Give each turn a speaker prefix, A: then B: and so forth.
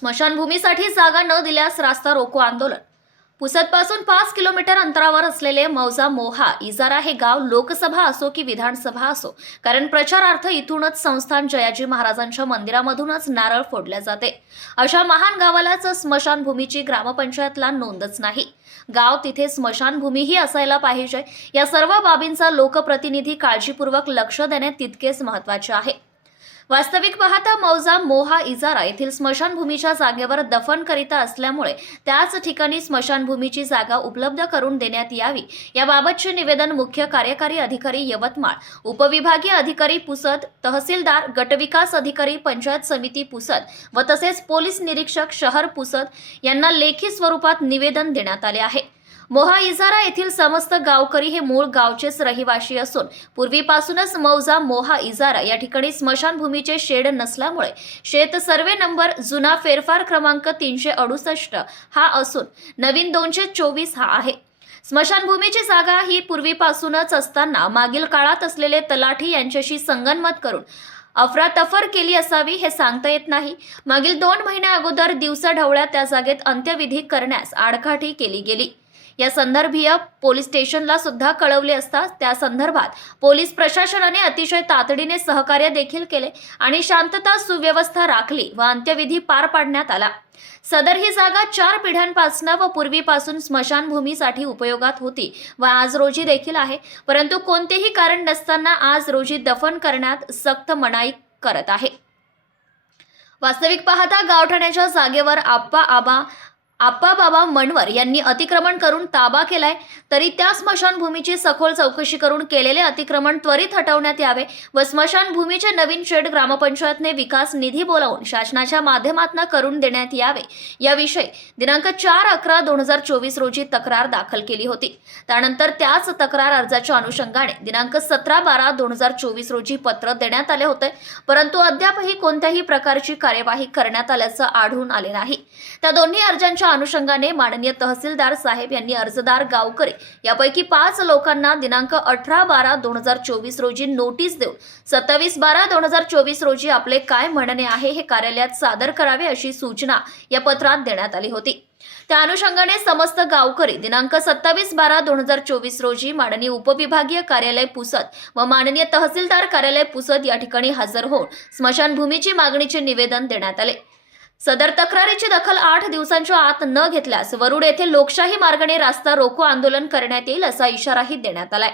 A: स्मशानभूमीसाठी जागा न दिल्यास रास्ता रोको आंदोलन. पुसदपासून पाच किलोमीटर अंतरावर असलेले मौजा मोहा इजारा हे गाव लोकसभा असो की विधानसभा असो कारण प्रचारार्थ इथूनच संस्थान जयाजी महाराजांच्या मंदिरामधूनच नारळ फोडल्या जाते. अशा महान गावालाच स्मशानभूमीची ग्रामपंचायतला नोंदच नाही. गाव तिथे स्मशानभूमीही असायला पाहिजे. या सर्व बाबींचा लोकप्रतिनिधी काळजीपूर्वक लक्ष देणे तितकेच महत्त्वाचे आहे. वास्तविक पाहता मौजा मोहा इजारा येथील स्मशानभूमीच्या जागेवर दफन करीता असल्यामुळे त्याच ठिकाणी स्मशानभूमीची जागा उपलब्ध करून देण्यात यावी. याबाबतचे निवेदन मुख्य कार्यकारी अधिकारी यवतमाळ उपविभागीय अधिकारी पुसद तहसीलदार गटविकास अधिकारी पंचायत समिती पुसद व तसेच पोलीस निरीक्षक शहर पुसद यांना लेखी स्वरूपात निवेदन देण्यात आले आहे. मोहा इजारा येथील समस्त गावकरी हे मूळ गावचेच रहिवाशी असून पूर्वीपासूनच मौजा मोहा इजारा या ठिकाणी स्मशानभूमीचे शेड नसल्यामुळे शेत सर्वे नंबर जुना फेरफार क्रमांक तीनशे अडुसष्ट हा असून नवीन दोनशे चोवीस हा आहे. स्मशानभूमीची जागा ही पूर्वीपासूनच असताना मागील काळात असलेले तलाठी यांच्याशी संगनमत करून अफरातफर केली असावी हे सांगता येत नाही. मागील दोन महिन्या अगोदर दिवसा ढवळ्या त्या जागेत अंत्यविधी करण्यास आडकाठी केली गेली. या संदर्भीय पोलीस स्टेशनला सुद्धा कळवले असता त्या संदर्भात पोलीस प्रशासनाने अतिशय तातडीने सहकार्य देखील केले आणि शांतता सुव्यवस्था राखली व अंत्यविधी पार पाडण्यात आला. सदर ही जागा चार पिढ्यांपासून व पूर्वीपासून स्मशानभूमीसाठी उपयोगात होती व आज रोजी देखील आहे. परंतु कोणतेही कारण नसताना आज रोजी दफन करण्यात सक्त मनाई करत आहे. वास्तविक पाहता गावठाण्याच्या जागेवर आप्पा आबा आप्पा बाबा मनवर यांनी अतिक्रमण करून ताबा केलाय तरी त्या स्मशानभूमीची सखोल चौकशी करून केलेले अतिक्रमण त्वरित हटवण्यात यावे व स्मशानभूमीचे नवीन शेड ग्रामपंचायतने विकास निधी बोलावून शासनाच्या माध्यमातून करून देण्यात यावे. याविषयी दिनांक चार अकरा दोन हजार चोवीस रोजी तक्रार दाखल केली होती. त्यानंतर त्याच तक्रार अर्जाच्या अनुषंगाने दिनांक सतरा बारा दोन हजार चोवीस रोजी पत्र देण्यात आले होते परंतु अद्यापही कोणत्याही प्रकारची कार्यवाही करण्यात आल्याचं आढळून आले नाही. त्या दोन्ही अर्जांच्या अनुषंगाने माननीय तहसीलदार साहेब यांनी अर्जदार गावकरी यापैकी पाच लोकांना दिनांक अठरा बारा दोन हजार चोवीस रोजी नोटीस देऊन सत्तावीस बारा दोन हजार चोवीस रोजी आपले काय म्हणणे आहे हे कार्यालयात सादर करावे अशी सूचना या पत्रात देण्यात आली होती. त्या अनुषंगाने समस्त गावकरी दिनांक सत्तावीस बारा दोन हजार चोवीस रोजी माननीय उपविभागीय कार्यालय पुसद व माननीय तहसीलदार कार्यालय पुसद या ठिकाणी हजर होऊन स्मशानभूमीची मागणीचे निवेदन देण्यात आले. सदर तक्रारीची दखल आठ दिवसांच्या आत न घेतल्यास वरुड येथे लोकशाही मार्गाने रास्ता रोको आंदोलन करण्यात येईल असा इशाराही देण्यात आलाय.